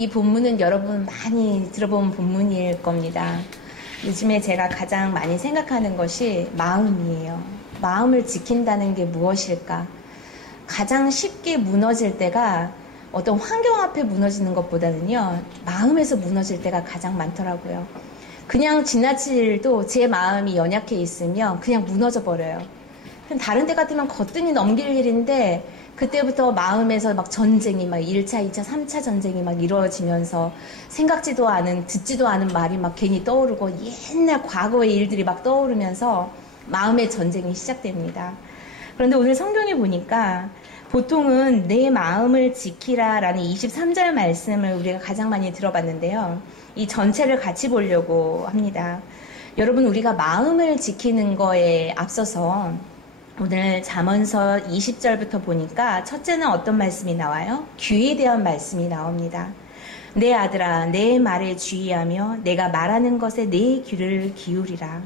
이 본문은 여러분 많이 들어본 본문일 겁니다. 요즘에 제가 가장 많이 생각하는 것이 마음이에요. 마음을 지킨다는 게 무엇일까? 가장 쉽게 무너질 때가 어떤 환경 앞에 무너지는 것보다는요, 마음에서 무너질 때가 가장 많더라고요. 그냥 지나칠 일도 제 마음이 연약해 있으면 그냥 무너져 버려요. 다른 데 같으면 거뜬히 넘길 일인데 그때부터 마음에서 막 전쟁이 막 1차, 2차, 3차 전쟁이 막 이루어지면서 생각지도 않은, 듣지도 않은 말이 막 괜히 떠오르고 옛날 과거의 일들이 막 떠오르면서 마음의 전쟁이 시작됩니다. 그런데 오늘 성경에 보니까 보통은 내 마음을 지키라 라는 23절 말씀을 우리가 가장 많이 들어봤는데요. 이 전체를 같이 보려고 합니다. 여러분, 우리가 마음을 지키는 거에 앞서서 오늘 잠언서 20절부터 보니까 첫째는 어떤 말씀이 나와요? 귀에 대한 말씀이 나옵니다. 내 아들아, 내 말에 주의하며 내가 말하는 것에 내 귀를 기울이라.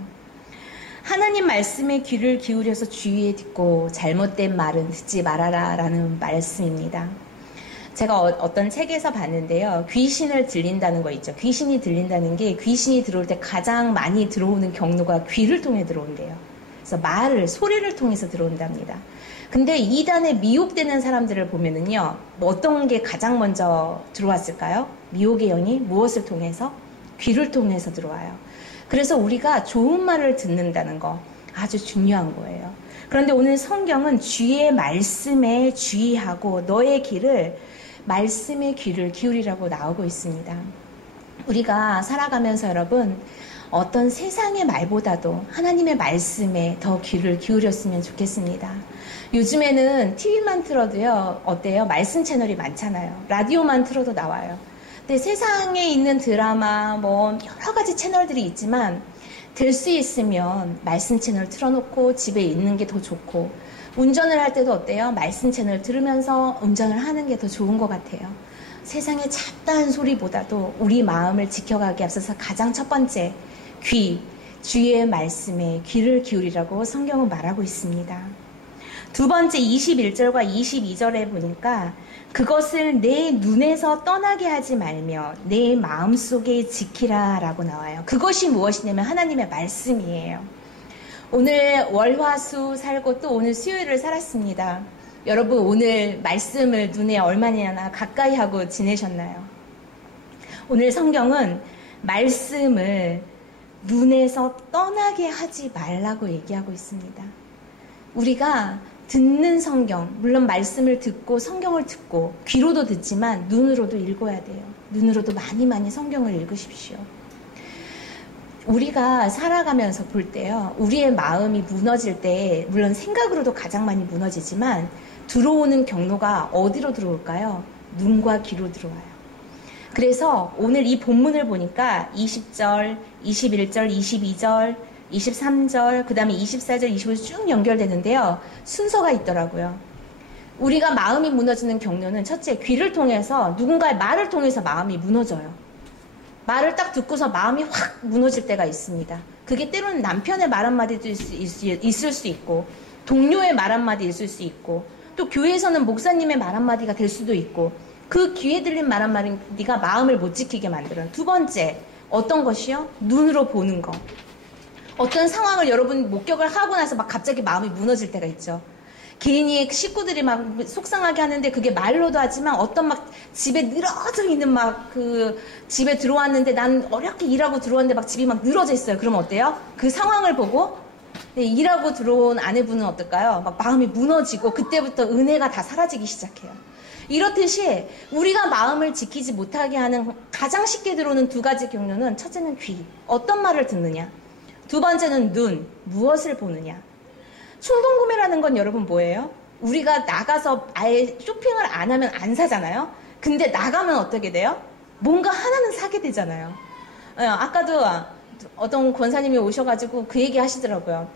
하나님 말씀에 귀를 기울여서 주의에 듣고 잘못된 말은 듣지 말아라 라는 말씀입니다. 제가 어떤 책에서 봤는데요. 귀신을 들린다는 거 있죠. 귀신이 들린다는 게 귀신이 들어올 때 가장 많이 들어오는 경로가 귀를 통해 들어온대요. 그래서 말을, 소리를 통해서 들어온답니다. 근데 이단에 미혹되는 사람들을 보면은요, 어떤 게 가장 먼저 들어왔을까요? 미혹의 영이 무엇을 통해서? 귀를 통해서 들어와요. 그래서 우리가 좋은 말을 듣는다는 거 아주 중요한 거예요. 그런데 오늘 성경은 주의 말씀에 주의하고 너의 귀를, 말씀의 귀를 기울이라고 나오고 있습니다. 우리가 살아가면서 여러분, 어떤 세상의 말보다도 하나님의 말씀에 더 귀를 기울였으면 좋겠습니다. 요즘에는 TV만 틀어도요, 어때요? 말씀 채널이 많잖아요. 라디오만 틀어도 나와요. 근데 세상에 있는 드라마, 여러 가지 채널들이 있지만, 될 수 있으면 말씀 채널 틀어놓고 집에 있는 게 더 좋고, 운전을 할 때도 어때요? 말씀 채널 들으면서 운전을 하는 게 더 좋은 것 같아요. 세상의 잡다한 소리보다도 우리 마음을 지켜가기 앞서서 가장 첫 번째, 귀, 주의 말씀에 귀를 기울이라고 성경은 말하고 있습니다. 두 번째 21절과 22절에 보니까 그것을 내 눈에서 떠나게 하지 말며 내 마음속에 지키라 라고 나와요. 그것이 무엇이냐면 하나님의 말씀이에요. 오늘 월화수 살고 또 오늘 수요일을 살았습니다. 여러분 오늘 말씀을 눈에 얼마나 가까이 하고 지내셨나요? 오늘 성경은 말씀을 눈에서 떠나게 하지 말라고 얘기하고 있습니다. 우리가 듣는 성경, 물론 말씀을 듣고 성경을 듣고 귀로도 듣지만 눈으로도 읽어야 돼요. 눈으로도 많이 성경을 읽으십시오. 우리가 살아가면서 볼 때요, 우리의 마음이 무너질 때 물론 생각으로도 가장 많이 무너지지만 들어오는 경로가 어디로 들어올까요? 눈과 귀로 들어와요. 그래서 오늘 이 본문을 보니까 20절, 21절, 22절, 23절, 그 다음에 24절, 25절 쭉 연결되는데요. 순서가 있더라고요. 우리가 마음이 무너지는 경로는 첫째, 귀를 통해서 누군가의 말을 통해서 마음이 무너져요. 말을 딱 듣고서 마음이 확 무너질 때가 있습니다. 그게 때로는 남편의 말 한마디도 있을 수 있고, 동료의 말 한마디 있을 수 있고, 또 교회에서는 목사님의 말 한마디가 될 수도 있고, 그 귀에 들린 말 한마디가 마음을 못 지키게 만들어요. 두 번째, 어떤 것이요? 눈으로 보는 거. 어떤 상황을 여러분 목격을 하고 나서 막 갑자기 마음이 무너질 때가 있죠. 괜히 식구들이 막 속상하게 하는데 그게 말로도 하지만 어떤 막 집에 늘어져 있는 막 집에 들어왔는데 난 어렵게 일하고 들어왔는데 막 집이 막 늘어져 있어요. 그러면 어때요? 그 상황을 보고 일하고 들어온 아내분은 어떨까요? 막 마음이 무너지고 그때부터 은혜가 다 사라지기 시작해요. 이렇듯이 우리가 마음을 지키지 못하게 하는 가장 쉽게 들어오는 두 가지 경로는 첫째는 귀, 어떤 말을 듣느냐. 두 번째는 눈, 무엇을 보느냐. 충동구매라는 건 여러분 뭐예요? 우리가 나가서 아예 쇼핑을 안 하면 안 사잖아요? 근데 나가면 어떻게 돼요? 뭔가 하나는 사게 되잖아요. 아까도 어떤 권사님이 오셔가지고 그 얘기 하시더라고요.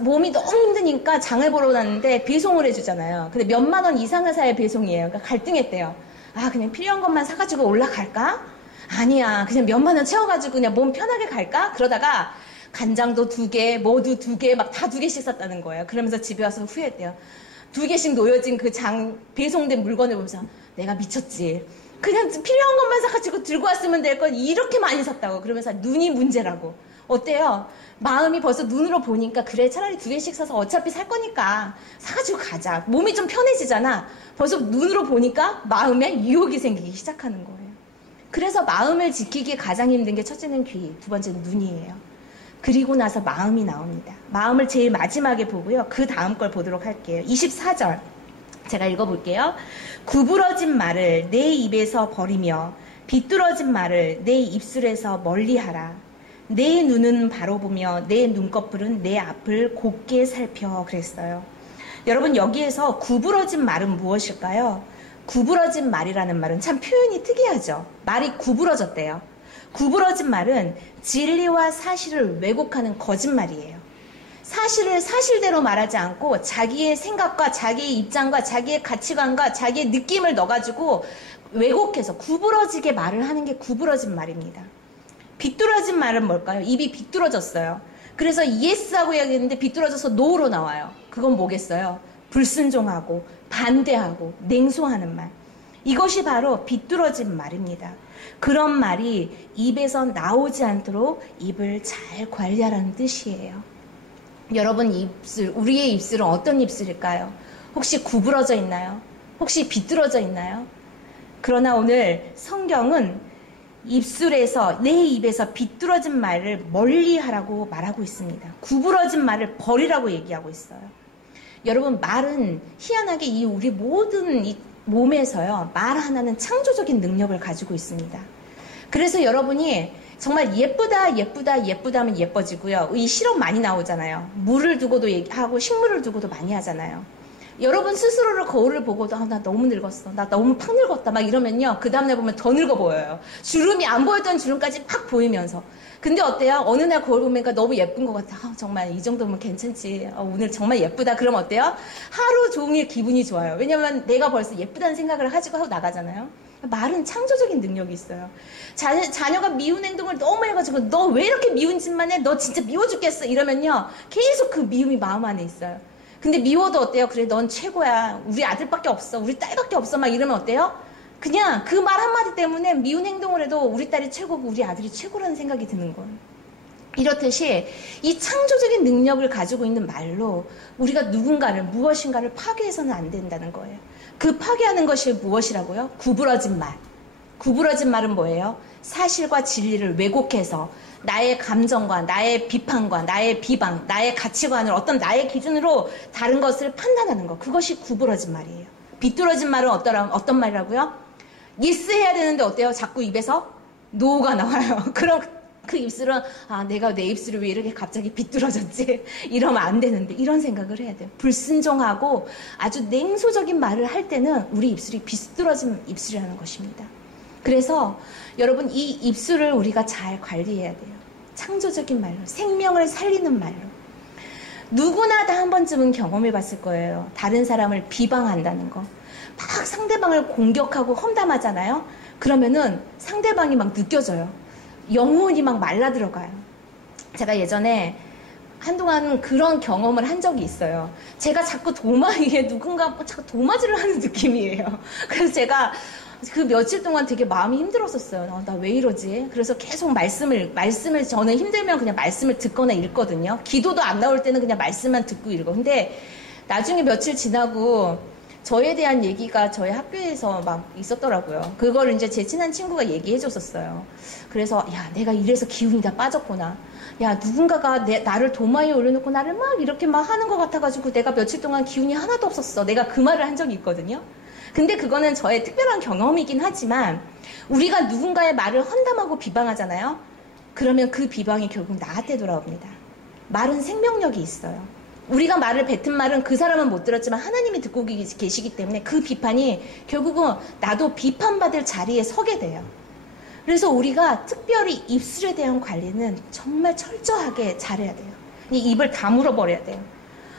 몸이 너무 힘드니까 장을 보러 갔는데 배송을 해주잖아요. 근데 몇만 원 이상을 사야 배송이에요. 그러니까 갈등했대요. 그냥 필요한 것만 사가지고 올라갈까? 아니야. 그냥 몇만 원 채워가지고 그냥 몸 편하게 갈까? 그러다가 간장도 2개, 뭐도 2개, 막 다 2개씩 샀다는 거예요. 그러면서 집에 와서 후회했대요. 2개씩 놓여진 그 배송된 물건을 보면서 내가 미쳤지. 그냥 필요한 것만 사가지고 들고 왔으면 될 건 이렇게 많이 샀다고. 그러면서 눈이 문제라고. 어때요? 마음이 벌써 눈으로 보니까 그래 차라리 2개씩 사서 어차피 살 거니까 사가지고 가자. 몸이 좀 편해지잖아. 벌써 눈으로 보니까 마음에 유혹이 생기기 시작하는 거예요. 그래서 마음을 지키기 가장 힘든 게 첫째는 귀, 두 번째는 눈이에요. 그리고 나서 마음이 나옵니다. 마음을 제일 마지막에 보고요. 그 다음 걸 보도록 할게요. 24절 제가 읽어볼게요. 구부러진 말을 내 입에서 버리며 비뚤어진 말을 내 입술에서 멀리하라. 내 눈은 바로 보며 내 눈꺼풀은 내 앞을 곱게 살펴 그랬어요. 여러분 여기에서 구부러진 말은 무엇일까요? 구부러진 말이라는 말은 참 표현이 특이하죠. 말이 구부러졌대요. 구부러진 말은 진리와 사실을 왜곡하는 거짓말이에요. 사실을 사실대로 말하지 않고 자기의 생각과 자기의 입장과 자기의 가치관과 자기의 느낌을 넣어가지고 왜곡해서 구부러지게 말을 하는 게 구부러진 말입니다. 비뚤어진 말은 뭘까요? 입이 비뚤어졌어요. 그래서 yes하고 이야기했는데 비뚤어져서 no로 나와요. 그건 뭐겠어요? 불순종하고 반대하고 냉소하는 말. 이것이 바로 비뚤어진 말입니다. 그런 말이 입에서 나오지 않도록 입을 잘 관리하라는 뜻이에요. 여러분 입술, 우리의 입술은 어떤 입술일까요? 혹시 구부러져 있나요? 혹시 비뚤어져 있나요? 그러나 오늘 성경은 입술에서 내 입에서 비뚤어진 말을 멀리하라고 말하고 있습니다. 구부러진 말을 버리라고 얘기하고 있어요. 여러분 말은 희한하게 이 우리 모든 이 몸에서요 말 하나는 창조적인 능력을 가지고 있습니다. 그래서 여러분이 정말 예쁘다 예쁘다 예쁘다 하면 예뻐지고요. 이 실험 많이 나오잖아요. 물을 두고도 얘기하고 식물을 두고도 많이 하잖아요. 여러분 스스로를 거울을 보고도 나 너무 늙었어. 나 너무 팍 늙었다. 막 이러면요. 그 다음날 보면 더 늙어 보여요. 주름이 안 보였던 주름까지 팍 보이면서. 근데 어때요? 어느 날 거울 보니까 너무 예쁜 것 같아. 정말 이 정도면 괜찮지. 오늘 정말 예쁘다. 그럼 어때요? 하루 종일 기분이 좋아요. 왜냐면 내가 벌써 예쁘다는 생각을 가지고 하고 나가잖아요. 말은 창조적인 능력이 있어요. 자녀가 미운 행동을 너무 해가지고 너 왜 이렇게 미운 짓만 해? 너 진짜 미워 죽겠어. 이러면요. 계속 그 미움이 마음 안에 있어요. 근데 미워도 어때요? 그래 넌 최고야. 우리 아들밖에 없어. 우리 딸밖에 없어. 막 이러면 어때요? 그냥 그 말 한마디 때문에 미운 행동을 해도 우리 딸이 최고고 우리 아들이 최고라는 생각이 드는 거예요. 이렇듯이 이 창조적인 능력을 가지고 있는 말로 우리가 누군가를 무엇인가를 파괴해서는 안 된다는 거예요. 그 파괴하는 것이 무엇이라고요? 구부러진 말. 구부러진 말은 뭐예요? 사실과 진리를 왜곡해서 나의 감정과 나의 비판과 나의 비방, 나의 가치관을 어떤 나의 기준으로 다른 것을 판단하는 것. 그것이 구부러진 말이에요. 비뚤어진 말은 어떤 말이라고요? yes 해야 되는데 어때요? 자꾸 입에서 no가 나와요. 그럼 그 입술은 내가 내 입술이 왜 이렇게 갑자기 비뚤어졌지? 이러면 안 되는데 이런 생각을 해야 돼요. 불순종하고 아주 냉소적인 말을 할 때는 우리 입술이 비뚤어진 입술이라는 것입니다. 그래서 여러분 이 입술을 우리가 잘 관리해야 돼요. 창조적인 말로, 생명을 살리는 말로. 누구나 다 한 번쯤은 경험해 봤을 거예요. 다른 사람을 비방한다는 거. 막 상대방을 공격하고 험담하잖아요. 그러면은 상대방이 막 느껴져요. 영혼이 막 말라 들어가요. 제가 예전에 한동안 그런 경험을 한 적이 있어요. 제가 자꾸 도마에 누군가 자꾸 도마질을 하는 느낌이에요. 그래서 제가 그 며칠 동안 되게 마음이 힘들었었어요. 나 왜 이러지? 그래서 계속 말씀을 저는 힘들면 그냥 말씀을 듣거나 읽거든요. 기도도 안 나올 때는 그냥 말씀만 듣고 읽어. 근데 나중에 며칠 지나고 저에 대한 얘기가 저희 학교에서 막 있었더라고요. 그걸 이제 제 친한 친구가 얘기해 줬었어요. 그래서 내가 이래서 기운이 다 빠졌구나. 누군가가 나를 도마에 올려놓고 나를 막 이렇게 막 하는 것 같아가지고 내가 며칠 동안 기운이 하나도 없었어. 내가 그 말을 한 적이 있거든요. 근데 그거는 저의 특별한 경험이긴 하지만 우리가 누군가의 말을 험담하고 비방하잖아요. 그러면 그 비방이 결국 나한테 돌아옵니다. 말은 생명력이 있어요. 우리가 말을 뱉은 말은 그 사람은 못 들었지만 하나님이 듣고 계시기 때문에 그 비판이 결국은 나도 비판받을 자리에 서게 돼요. 그래서 우리가 특별히 입술에 대한 관리는 정말 철저하게 잘해야 돼요. 이 입을 다물어 버려야 돼요.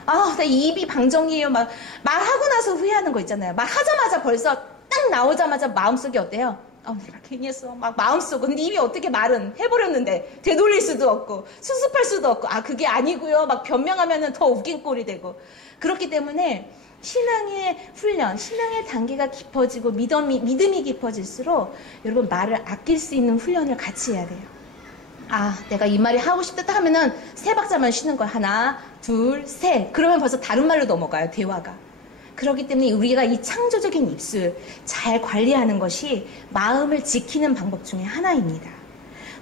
나 입이 방정이에요. 막 말하고 나서 후회하는 거 있잖아요. 말하자마자 벌써 딱 나오자마자 마음속이 어때요? 내가 괜히 했어. 막 마음속은. 근데 입이 어떻게 말은 해버렸는데 되돌릴 수도 없고 수습할 수도 없고 그게 아니고요. 막 변명하면은 더 웃긴 꼴이 되고. 그렇기 때문에 신앙의 훈련, 신앙의 단계가 깊어지고 믿음이 깊어질수록 여러분 말을 아낄 수 있는 훈련을 같이 해야 돼요. 아, 내가 이 말이 하고 싶다 하면은 세 박자만 쉬는 거야. 하나, 둘, 셋. 그러면 벌써 다른 말로 넘어가요, 대화가. 그렇기 때문에 우리가 이 창조적인 입술 잘 관리하는 것이 마음을 지키는 방법 중에 하나입니다.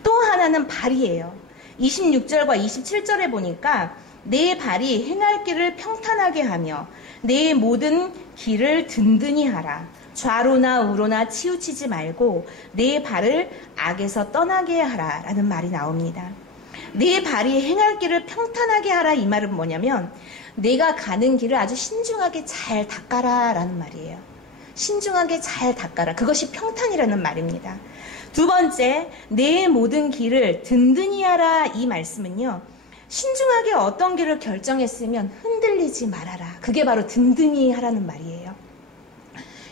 또 하나는 발이에요. 26절과 27절에 보니까 내 발이 행할 길을 평탄하게 하며 내 모든 길을 든든히 하라. 좌로나 우로나 치우치지 말고 내 발을 악에서 떠나게 하라 라는 말이 나옵니다. 내 발이 행할 길을 평탄하게 하라, 이 말은 뭐냐면 내가 가는 길을 아주 신중하게 잘 닦아라 라는 말이에요. 신중하게 잘 닦아라. 그것이 평탄이라는 말입니다. 두 번째, 내 모든 길을 든든히 하라, 이 말씀은요, 신중하게 어떤 길을 결정했으면 흔들리지 말아라. 그게 바로 든든히 하라는 말이에요.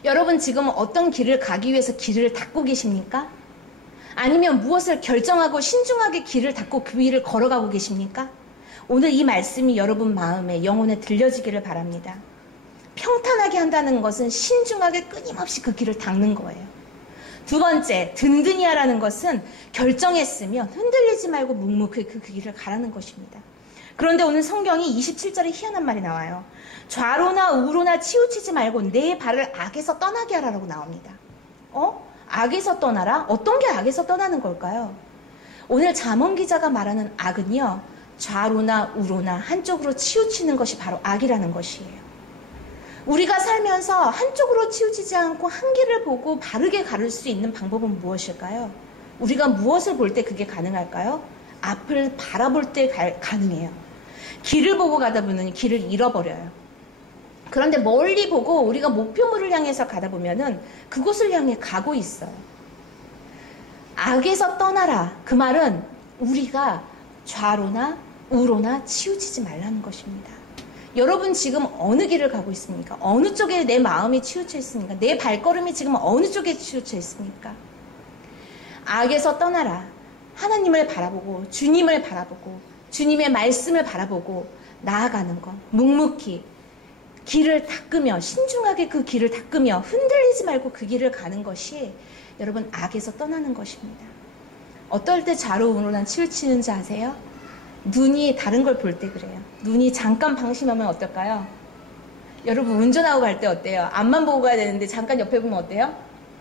여러분 지금 어떤 길을 가기 위해서 길을 닦고 계십니까? 아니면 무엇을 결정하고 신중하게 길을 닦고 그 위를 걸어가고 계십니까? 오늘 이 말씀이 여러분 마음에, 영혼에 들려지기를 바랍니다. 평탄하게 한다는 것은 신중하게 끊임없이 그 길을 닦는 거예요. 두 번째, 든든히 하라는 것은 결정했으면 흔들리지 말고 묵묵히 그 길을 가라는 것입니다. 그런데 오늘 성경이 27절에 희한한 말이 나와요. 좌로나 우로나 치우치지 말고 내 발을 악에서 떠나게 하라고 나옵니다. 악에서 떠나라? 어떤 게 악에서 떠나는 걸까요? 오늘 잠언 기자가 말하는 악은요, 좌로나 우로나 한쪽으로 치우치는 것이 바로 악이라는 것이에요. 우리가 살면서 한쪽으로 치우치지 않고 한 길을 보고 바르게 가를 수 있는 방법은 무엇일까요? 우리가 무엇을 볼 때 그게 가능할까요? 앞을 바라볼 때 가능해요. 길을 보고 가다 보면 길을 잃어버려요. 그런데 멀리 보고 우리가 목표물을 향해서 가다 보면은 그곳을 향해 가고 있어요. 악에서 떠나라. 그 말은 우리가 좌로나 우로나 치우치지 말라는 것입니다. 여러분 지금 어느 길을 가고 있습니까? 어느 쪽에 내 마음이 치우쳐 있습니까? 내 발걸음이 지금 어느 쪽에 치우쳐 있습니까? 악에서 떠나라. 하나님을 바라보고 주님을 바라보고 주님의 말씀을 바라보고 나아가는 것. 묵묵히 길을 닦으며 신중하게 그 길을 닦으며 흔들리지 말고 그 길을 가는 것이 여러분 악에서 떠나는 것입니다. 어떨 때 좌로 우로나 치우치는지 아세요? 눈이 다른 걸 볼 때 그래요. 눈이 잠깐 방심하면 어떨까요? 여러분 운전하고 갈 때 어때요? 앞만 보고 가야 되는데 잠깐 옆에 보면 어때요?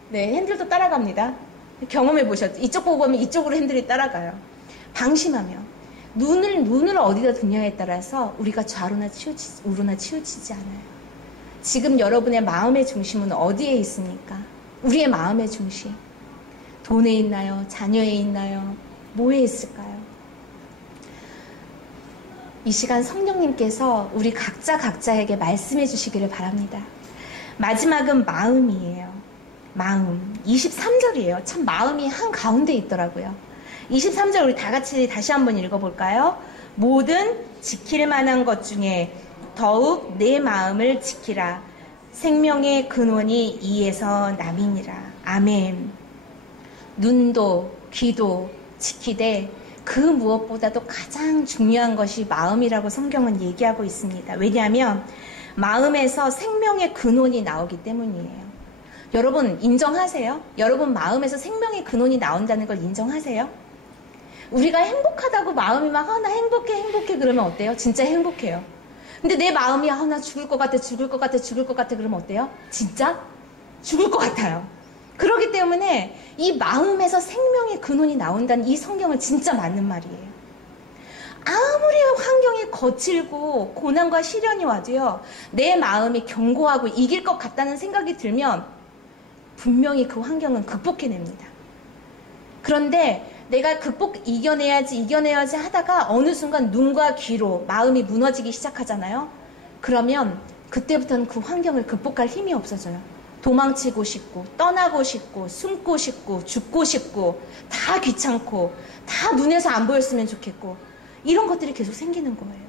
네, 핸들도 따라갑니다. 경험해 보셨죠? 이쪽 보고 가면 이쪽으로 핸들이 따라가요. 방심하며 눈을 어디다 두냐에 따라서 우리가 좌로나 우로나 치우치지 않아요. 지금 여러분의 마음의 중심은 어디에 있습니까? 우리의 마음의 중심. 돈에 있나요? 자녀에 있나요? 뭐에 있을까요? 이 시간 성령님께서 우리 각자에게 말씀해 주시기를 바랍니다. 마지막은 마음이에요. 마음. 23절이에요. 참 마음이 한가운데 있더라고요. 23절 우리 다 같이 다시 한번 읽어볼까요? 모든 지킬 만한 것 중에 더욱 내 마음을 지키라. 생명의 근원이 이에서 남이니라. 아멘. 눈도 귀도 지키되 그 무엇보다도 가장 중요한 것이 마음이라고 성경은 얘기하고 있습니다. 왜냐하면 마음에서 생명의 근원이 나오기 때문이에요. 여러분 인정하세요? 여러분 마음에서 생명의 근원이 나온다는 걸 인정하세요? 우리가 행복하다고 마음이 막 나 행복해 그러면 어때요? 진짜 행복해요. 근데 내 마음이 나 죽을 것 같아 그러면 어때요? 진짜 죽을 것 같아요. 그렇기 때문에 이 마음에서 생명의 근원이 나온다는 이 성경은 진짜 맞는 말이에요. 아무리 환경이 거칠고 고난과 시련이 와도요, 내 마음이 견고하고 이길 것 같다는 생각이 들면 분명히 그 환경은 극복해냅니다. 그런데 내가 이겨내야지 하다가 어느 순간 눈과 귀로 마음이 무너지기 시작하잖아요. 그러면 그때부터는 그 환경을 극복할 힘이 없어져요. 도망치고 싶고 떠나고 싶고 숨고 싶고 죽고 싶고 다 귀찮고 다 눈에서 안 보였으면 좋겠고 이런 것들이 계속 생기는 거예요.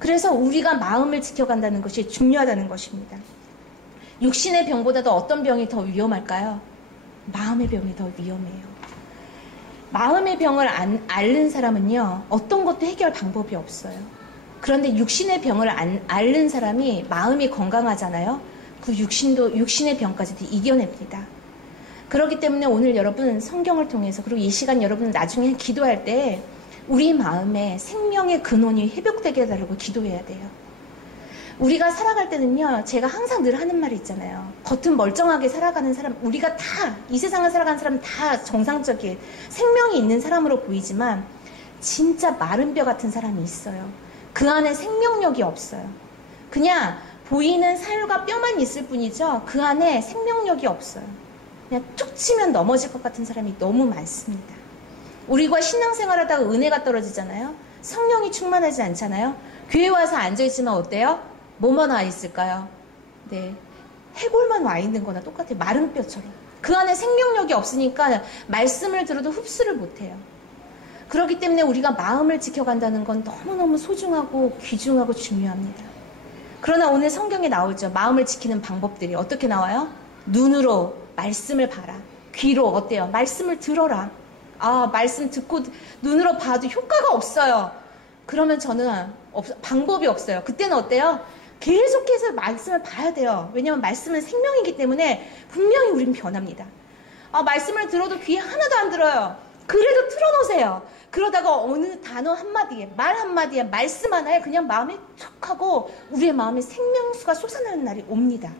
그래서 우리가 마음을 지켜간다는 것이 중요하다는 것입니다. 육신의 병보다도 어떤 병이 더 위험할까요? 마음의 병이 더 위험해요. 마음의 병을 앓는 사람은요, 어떤 것도 해결 방법이 없어요. 그런데 육신의 병을 앓는 사람이 마음이 건강하잖아요. 그 육신의 병까지도 이겨냅니다. 그렇기 때문에 오늘 여러분 성경을 통해서, 그리고 이 시간 여러분 나중에 기도할 때 우리 마음에 생명의 근원이 회복되게 해달라고 기도해야 돼요. 우리가 살아갈 때는요, 제가 항상 늘 하는 말이 있잖아요. 겉은 멀쩡하게 살아가는 사람, 우리가 다, 이 세상을 살아가는 사람은 다 정상적인 생명이 있는 사람으로 보이지만 진짜 마른 뼈 같은 사람이 있어요. 그 안에 생명력이 없어요. 그냥 보이는 살과 뼈만 있을 뿐이죠. 그 안에 생명력이 없어요. 그냥 툭 치면 넘어질 것 같은 사람이 너무 많습니다. 우리가 신앙생활 하다가 은혜가 떨어지잖아요. 성령이 충만하지 않잖아요. 교회 와서 앉아있으면 어때요? 뭐만 와 있을까요? 네, 해골만 와 있는 거나 똑같아요. 마른 뼈처럼. 그 안에 생명력이 없으니까 말씀을 들어도 흡수를 못해요. 그렇기 때문에 우리가 마음을 지켜간다는 건 너무너무 소중하고 귀중하고 중요합니다. 그러나 오늘 성경에 나오죠. 마음을 지키는 방법들이 어떻게 나와요? 눈으로 말씀을 봐라. 귀로 어때요? 말씀을 들어라. 아, 말씀 듣고 눈으로 봐도 효과가 없어요. 그러면 저는 방법이 없어요. 그때는 어때요? 계속해서 말씀을 봐야 돼요. 왜냐하면 말씀은 생명이기 때문에 분명히 우린 변합니다. 아, 말씀을 들어도 귀에 하나도 안 들어요. 그래도 틀어놓으세요. 그러다가 어느 단어 한마디에, 말 한마디에, 말씀 하나에 그냥 마음이 툭 하고 우리의 마음에 생명수가 솟아나는 날이 옵니다.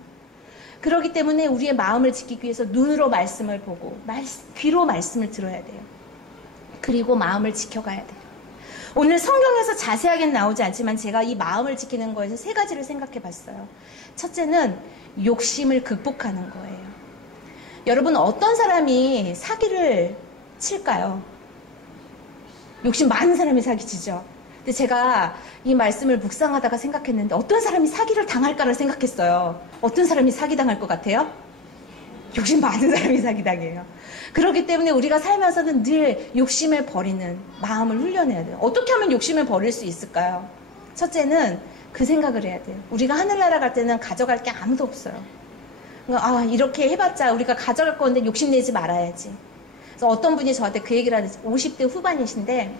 그렇기 때문에 우리의 마음을 지키기 위해서 눈으로 말씀을 보고 귀로 말씀을 들어야 돼요. 그리고 마음을 지켜가야 돼요. 오늘 성경에서 자세하게는 나오지 않지만 제가 이 마음을 지키는 거에서 세 가지를 생각해 봤어요. 첫째는 욕심을 극복하는 거예요. 여러분, 어떤 사람이 사기를 칠까요? 욕심 많은 사람이 사기치죠. 근데 제가 이 말씀을 묵상하다가 생각했는데 어떤 사람이 사기를 당할까를 생각했어요. 어떤 사람이 사기당할 것 같아요? 욕심 많은 사람이 사기당해요. 그렇기 때문에 우리가 살면서는 늘 욕심을 버리는 마음을 훈련해야 돼요. 어떻게 하면 욕심을 버릴 수 있을까요? 첫째는 그 생각을 해야 돼요. 우리가 하늘나라 갈 때는 가져갈 게 아무도 없어요. 아, 이렇게 해봤자 우리가 가져갈 건데 욕심내지 말아야지. 그래서 어떤 분이 저한테 그 얘기를 하는지, 50대 후반이신데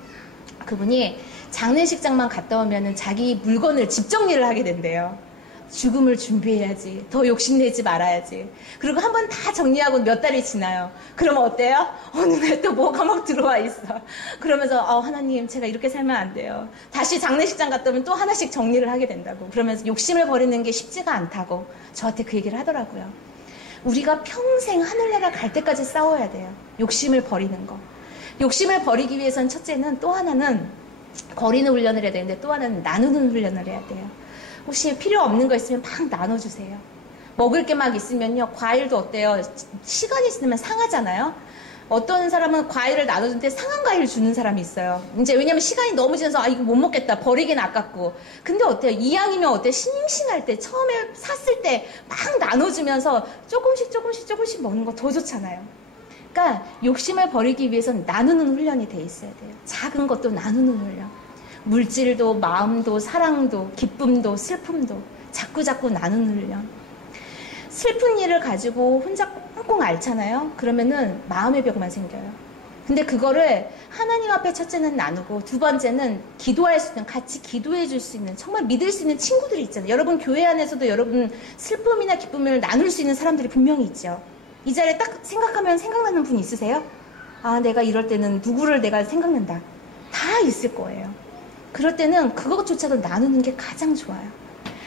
그분이 장례식장만 갔다 오면은 자기 물건을 집 정리를 하게 된대요. 죽음을 준비해야지. 더 욕심내지 말아야지. 그리고 한번 다 정리하고 몇 달이 지나요. 그러면 어때요? 어느 날 또 뭐가 막 들어와 있어. 그러면서 하나님, 제가 이렇게 살면 안 돼요. 다시 장례식장 갔다 오면 또 하나씩 정리를 하게 된다고. 그러면서 욕심을 버리는 게 쉽지가 않다고 저한테 그 얘기를 하더라고요. 우리가 평생 하늘나라 갈 때까지 싸워야 돼요. 욕심을 버리는 거. 욕심을 버리기 위해서는 첫째는, 또 하나는 거리는 훈련을 해야 되는데, 또 하나는 나누는 훈련을 해야 돼요. 혹시 필요 없는 거 있으면 막 나눠주세요. 먹을 게 막 있으면요, 과일도 어때요? 시간이 지나면 상하잖아요. 어떤 사람은 과일을 나눠주는데 상한 과일을 주는 사람이 있어요. 이제 왜냐면 시간이 너무 지나서 이거 못 먹겠다, 버리긴 아깝고. 근데 어때요? 이왕이면 어때요? 싱싱할 때, 처음에 샀을 때 막 나눠주면서 조금씩 먹는 거 더 좋잖아요. 그러니까 욕심을 버리기 위해서는 나누는 훈련이 돼 있어야 돼요. 작은 것도 나누는 훈련. 물질도, 마음도, 사랑도, 기쁨도, 슬픔도 자꾸 나누는 훈련. 슬픈 일을 가지고 혼자 꽁꽁 앓잖아요. 그러면은 마음의 벽만 생겨요. 근데 그거를 하나님 앞에 첫째는 나누고, 두 번째는 기도할 수 있는, 같이 기도해 줄 수 있는, 정말 믿을 수 있는 친구들이 있잖아요. 여러분 교회 안에서도 여러분 슬픔이나 기쁨을 나눌 수 있는 사람들이 분명히 있죠. 이 자리에 딱 생각하면 생각나는 분 있으세요? 아, 내가 이럴 때는 누구를 내가 생각난다. 다 있을 거예요. 그럴 때는 그것조차도 나누는 게 가장 좋아요.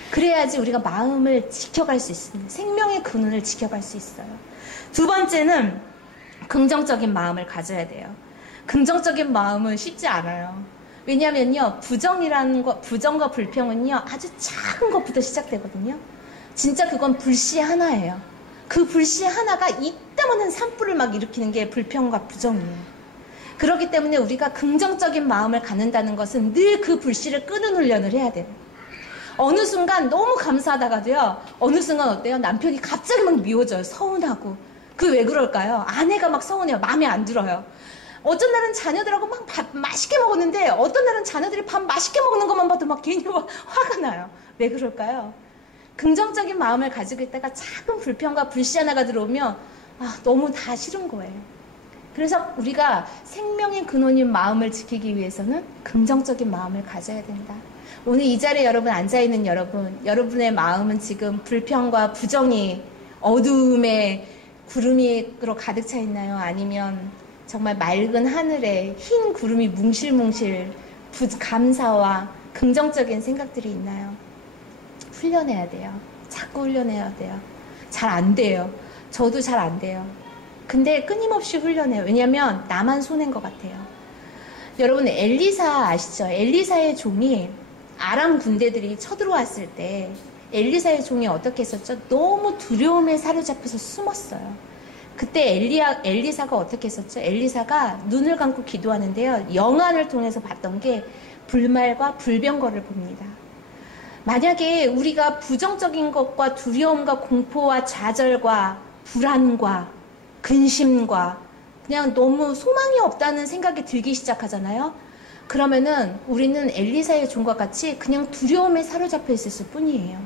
그래야지 우리가 마음을 지켜갈 수 있습니다. 생명의 근원을 지켜갈 수 있어요. 두 번째는 긍정적인 마음을 가져야 돼요. 긍정적인 마음은 쉽지 않아요. 왜냐면요, 부정과 불평은요, 아주 작은 것부터 시작되거든요. 진짜 그건 불씨 하나예요. 그 불씨 하나가 이따만한 산불을 막 일으키는 게 불평과 부정이에요. 그렇기 때문에 우리가 긍정적인 마음을 갖는다는 것은 늘 그 불씨를 끄는 훈련을 해야 돼요. 어느 순간 너무 감사하다가도요, 어느 순간 어때요? 남편이 갑자기 막 미워져요. 서운하고. 그 왜 그럴까요? 아내가 막 서운해요. 마음에 안 들어요. 어떤 날은 자녀들하고 막 밥 맛있게 먹었는데, 어떤 날은 자녀들이 밥 맛있게 먹는 것만 봐도 막 괜히 화가 나요. 왜 그럴까요? 긍정적인 마음을 가지고 있다가 작은 불평과 불씨 하나가 들어오면 너무 다 싫은 거예요. 그래서 우리가 생명의 근원인 마음을 지키기 위해서는 긍정적인 마음을 가져야 된다. 오늘 이 자리에 여러분 앉아있는 여러분, 여러분의 마음은 지금 불평과 부정이 어두움에 구름이로 가득 차 있나요? 아니면 정말 맑은 하늘에 흰 구름이 뭉실뭉실 감사와 긍정적인 생각들이 있나요? 훈련해야 돼요. 자꾸 훈련해야 돼요. 잘 안 돼요. 저도 잘 안 돼요. 근데 끊임없이 훈련해요. 왜냐면 나만 손해인 것 같아요. 여러분 엘리사 아시죠? 엘리사의 종이 아람 군대들이 쳐들어왔을 때 엘리사의 종이 어떻게 했었죠? 너무 두려움에 사로잡혀서 숨었어요. 그때 엘리사가 어떻게 했었죠? 엘리사가 눈을 감고 기도하는데요. 영안을 통해서 봤던 게 불말과 불병거를 봅니다. 만약에 우리가 부정적인 것과 두려움과 공포와 좌절과 불안과 근심과 그냥 너무 소망이 없다는 생각이 들기 시작하잖아요. 그러면은 우리는 엘리사의 종과 같이 그냥 두려움에 사로잡혀 있을 뿐이에요.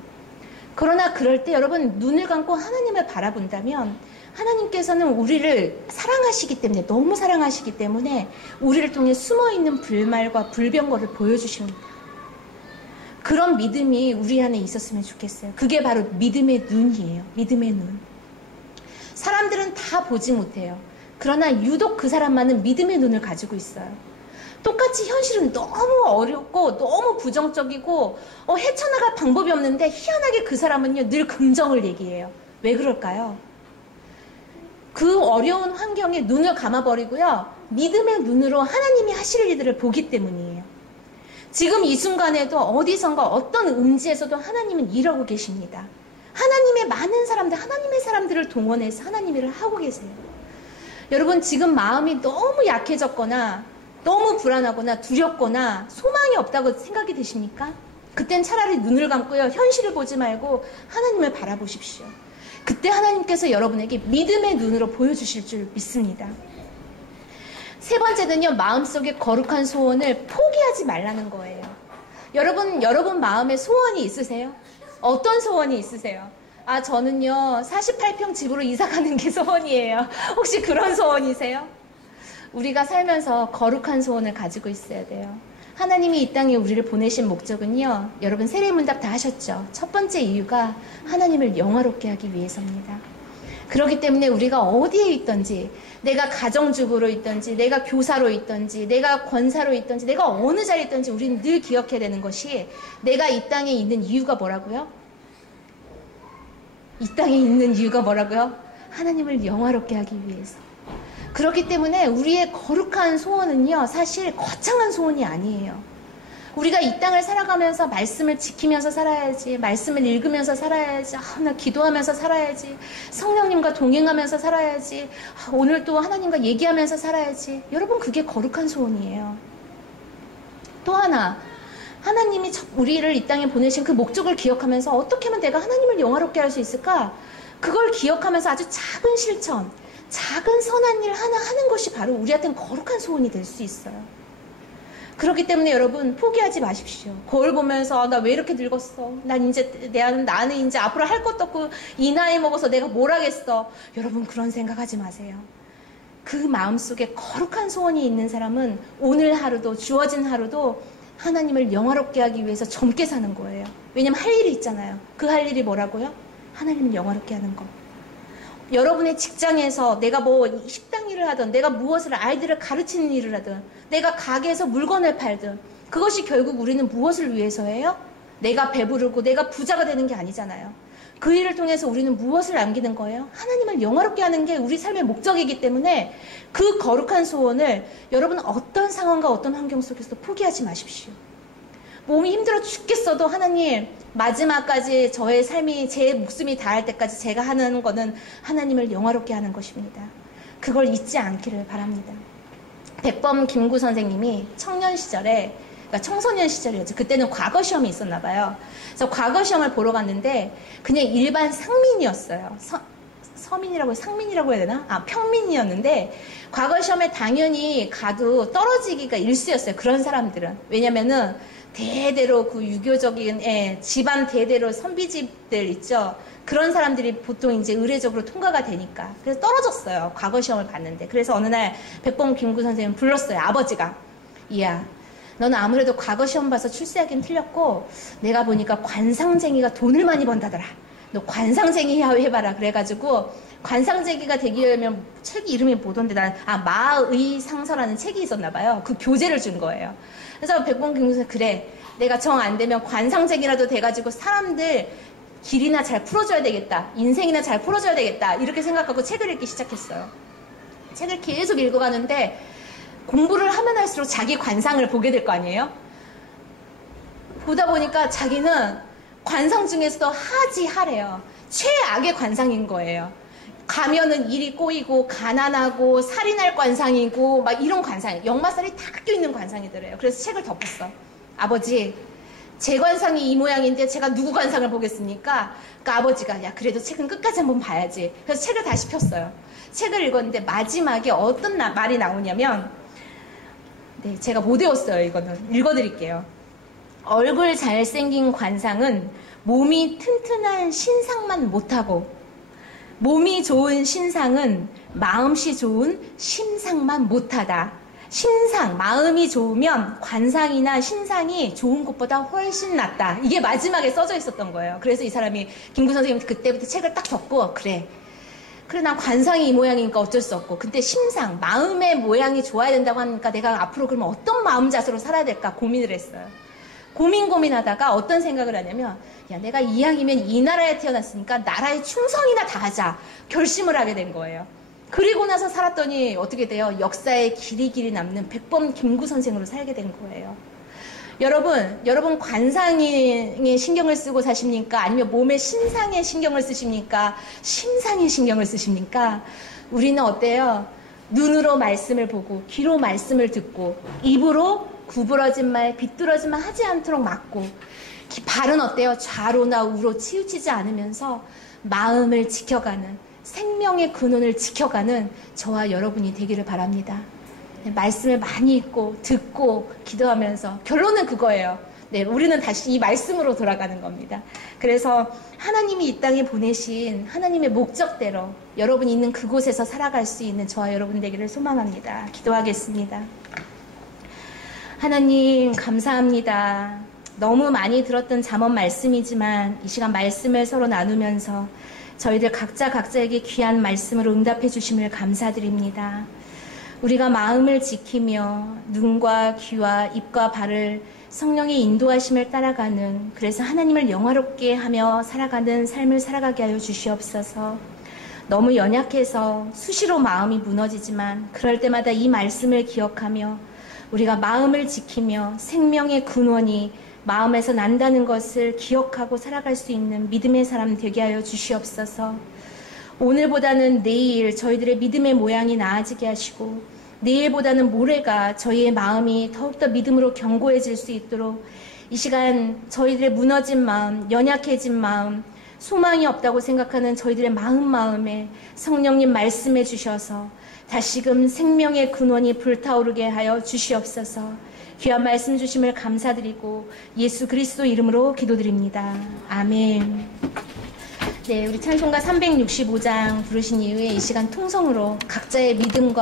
그러나 그럴 때 여러분 눈을 감고 하나님을 바라본다면 하나님께서는 우리를 사랑하시기 때문에, 너무 사랑하시기 때문에 우리를 통해 숨어있는 불말과 불병거를 보여주십니다. 그런 믿음이 우리 안에 있었으면 좋겠어요. 그게 바로 믿음의 눈이에요. 믿음의 눈. 사람들은 다 보지 못해요. 그러나 유독 그 사람만은 믿음의 눈을 가지고 있어요. 똑같이 현실은 너무 어렵고 너무 부정적이고 헤쳐나갈 방법이 없는데 희한하게 그 사람은요 늘 긍정을 얘기해요. 왜 그럴까요? 그 어려운 환경에 눈을 감아버리고요 믿음의 눈으로 하나님이 하실 일들을 보기 때문이에요. 지금 이 순간에도 어디선가 어떤 음지에서도 하나님은 일하고 계십니다. 하나님의 많은 사람들, 하나님의 사람들을 동원해서 하나님 일을 하고 계세요. 여러분 지금 마음이 너무 약해졌거나 너무 불안하거나 두렵거나 소망이 없다고 생각이 드십니까? 그땐 차라리 눈을 감고요 현실을 보지 말고 하나님을 바라보십시오. 그때 하나님께서 여러분에게 믿음의 눈으로 보여주실 줄 믿습니다. 세 번째는요 마음속에 거룩한 소원을 포기하지 말라는 거예요. 여러분 마음에 소원이 있으세요? 어떤 소원이 있으세요? 아 저는요 48평 집으로 이사가는 게 소원이에요. 혹시 그런 소원이세요? 우리가 살면서 거룩한 소원을 가지고 있어야 돼요. 하나님이 이 땅에 우리를 보내신 목적은요 여러분 세례문답 다 하셨죠? 첫 번째 이유가 하나님을 영화롭게 하기 위해서입니다. 그렇기 때문에 우리가 어디에 있든지 내가 가정주부로 있든지 내가 교사로 있든지 내가 권사로 있든지 내가 어느 자리에 있든지 우리는 늘 기억해야 되는 것이 내가 이 땅에 있는 이유가 뭐라고요? 이 땅에 있는 이유가 뭐라고요? 하나님을 영화롭게 하기 위해서. 그렇기 때문에 우리의 거룩한 소원은요 사실 거창한 소원이 아니에요. 우리가 이 땅을 살아가면서 말씀을 지키면서 살아야지, 말씀을 읽으면서 살아야지, 나 기도하면서 살아야지, 성령님과 동행하면서 살아야지, 오늘 또 하나님과 얘기하면서 살아야지. 여러분 그게 거룩한 소원이에요. 또 하나 하나님이 우리를 이 땅에 보내신 그 목적을 기억하면서 어떻게 하면 내가 하나님을 영화롭게 할 수 있을까? 그걸 기억하면서 아주 작은 실천, 작은 선한 일 하나 하는 것이 바로 우리한테는 거룩한 소원이 될 수 있어요. 그렇기 때문에 여러분 포기하지 마십시오. 거울 보면서 나 왜 이렇게 늙었어? 나는 이제 앞으로 할 것도 없고 이 나이 먹어서 내가 뭘 하겠어? 여러분 그런 생각하지 마세요. 그 마음속에 거룩한 소원이 있는 사람은 오늘 하루도 주어진 하루도 하나님을 영화롭게 하기 위해서 젊게 사는 거예요. 왜냐면 할 일이 있잖아요. 그 할 일이 뭐라고요? 하나님을 영화롭게 하는 거. 여러분의 직장에서 내가 뭐 식당 일을 하든 내가 무엇을 아이들을 가르치는 일을 하든 내가 가게에서 물건을 팔든 그것이 결국 우리는 무엇을 위해서 해요? 내가 배부르고 내가 부자가 되는 게 아니잖아요. 그 일을 통해서 우리는 무엇을 남기는 거예요? 하나님을 영화롭게 하는 게 우리 삶의 목적이기 때문에 그 거룩한 소원을 여러분은 어떤 상황과 어떤 환경 속에서도 포기하지 마십시오. 몸이 힘들어 죽겠어도 하나님 마지막까지 저의 삶이 제 목숨이 닿을 때까지 제가 하는 거는 하나님을 영화롭게 하는 것입니다. 그걸 잊지 않기를 바랍니다. 백범 김구 선생님이 청년 시절에 그러니까 청소년 시절이었죠. 그때는 과거 시험이 있었나 봐요. 그래서 과거 시험을 보러 갔는데 그냥 일반 상민이었어요. 서민이라고 상민이라고 해야 되나? 평민이었는데 과거 시험에 당연히 가도 떨어지기가 일쑤였어요. 그런 사람들은. 왜냐면은 대대로 그 유교적인 집안 대대로 선비집들 있죠. 그런 사람들이 보통 이제 의례적으로 통과가 되니까. 그래서 떨어졌어요. 과거 시험을 봤는데. 그래서 어느 날 백범 김구 선생님 불렀어요. 아버지가. 이야, 너는 아무래도 과거 시험 봐서 출세하긴 틀렸고 내가 보니까 관상쟁이가 돈을 많이 번다더라. 너 관상쟁이 해봐라. 그래가지고 관상쟁이가 되기 위하면 책 이름이 뭐던데 마의상서라는 책이 있었나 봐요. 그 교재를 준 거예요. 그래서 백범 김구선생 그래 내가 정 안 되면 관상쟁이라도 돼가지고 사람들 길이나 잘 풀어줘야 되겠다. 인생이나 잘 풀어줘야 되겠다. 이렇게 생각하고 책을 읽기 시작했어요. 책을 계속 읽어가는데 공부를 하면 할수록 자기 관상을 보게 될 거 아니에요? 보다 보니까 자기는 관상 중에서도 하지하래요. 최악의 관상인 거예요. 가면은 일이 꼬이고 가난하고 살인할 관상이고 막 이런 관상, 역마살이 다 껴있는 관상이더래요. 그래서 책을 덮었어. 아버지 제 관상이 이 모양인데 제가 누구 관상을 보겠습니까? 그러니까 아버지가 야 그래도 책은 끝까지 한번 봐야지. 그래서 책을 다시 폈어요. 책을 읽었는데 마지막에 어떤 말이 나오냐면 네, 제가 못 외웠어요. 이거는 읽어드릴게요. 얼굴 잘생긴 관상은 몸이 튼튼한 신상만 못하고 몸이 좋은 신상은 마음씨 좋은 심상만 못하다. 신상, 마음이 좋으면 관상이나 신상이 좋은 것보다 훨씬 낫다. 이게 마지막에 써져 있었던 거예요. 그래서 이 사람이 김구 선생님한테 그때부터 책을 딱 덮고 그래 난 관상이 이 모양이니까 어쩔 수 없고 근데 심상, 마음의 모양이 좋아야 된다고 하니까 내가 앞으로 그러면 어떤 마음 자세로 살아야 될까 고민을 했어요. 고민하다가 어떤 생각을 하냐면 야 내가 이왕이면 이 나라에 태어났으니까 나라에 충성이나 다하자 결심을 하게 된 거예요. 그리고 나서 살았더니 어떻게 돼요? 역사에 길이 남는 백범 김구 선생으로 살게 된 거예요. 여러분 관상에 신경을 쓰고 사십니까? 아니면 몸의 신상에 신경을 쓰십니까? 심상에 신경을 쓰십니까? 우리는 어때요? 눈으로 말씀을 보고 귀로 말씀을 듣고 입으로 구부러진 말, 비뚤어진 말 하지 않도록 막고 발은 어때요? 좌로나 우로 치우치지 않으면서 마음을 지켜가는 생명의 근원을 지켜가는 저와 여러분이 되기를 바랍니다. 네, 말씀을 많이 읽고 듣고 기도하면서 결론은 그거예요. 네, 우리는 다시 이 말씀으로 돌아가는 겁니다. 그래서 하나님이 이 땅에 보내신 하나님의 목적대로 여러분이 있는 그곳에서 살아갈 수 있는 저와 여러분 되기를 소망합니다. 기도하겠습니다. 하나님 감사합니다. 너무 많이 들었던 잠언 말씀이지만 이 시간 말씀을 서로 나누면서 저희들 각자에게 귀한 말씀으로 응답해 주심을 감사드립니다. 우리가 마음을 지키며 눈과 귀와 입과 발을 성령의 인도하심을 따라가는 그래서 하나님을 영화롭게 하며 살아가는 삶을 살아가게 하여 주시옵소서. 너무 연약해서 수시로 마음이 무너지지만 그럴 때마다 이 말씀을 기억하며 우리가 마음을 지키며 생명의 근원이 마음에서 난다는 것을 기억하고 살아갈 수 있는 믿음의 사람 되게 하여 주시옵소서. 오늘보다는 내일 저희들의 믿음의 모양이 나아지게 하시고 내일보다는 모레가 저희의 마음이 더욱더 믿음으로 견고해질 수 있도록 이 시간 저희들의 무너진 마음, 연약해진 마음, 소망이 없다고 생각하는 저희들의 마음에 성령님 말씀해 주셔서 다시금 생명의 근원이 불타오르게 하여 주시옵소서. 귀한 말씀 주심을 감사드리고 예수 그리스도 이름으로 기도드립니다. 아멘. 네, 우리 찬송가 365장 부르신 이후에 이 시간 통성으로 각자의 믿음과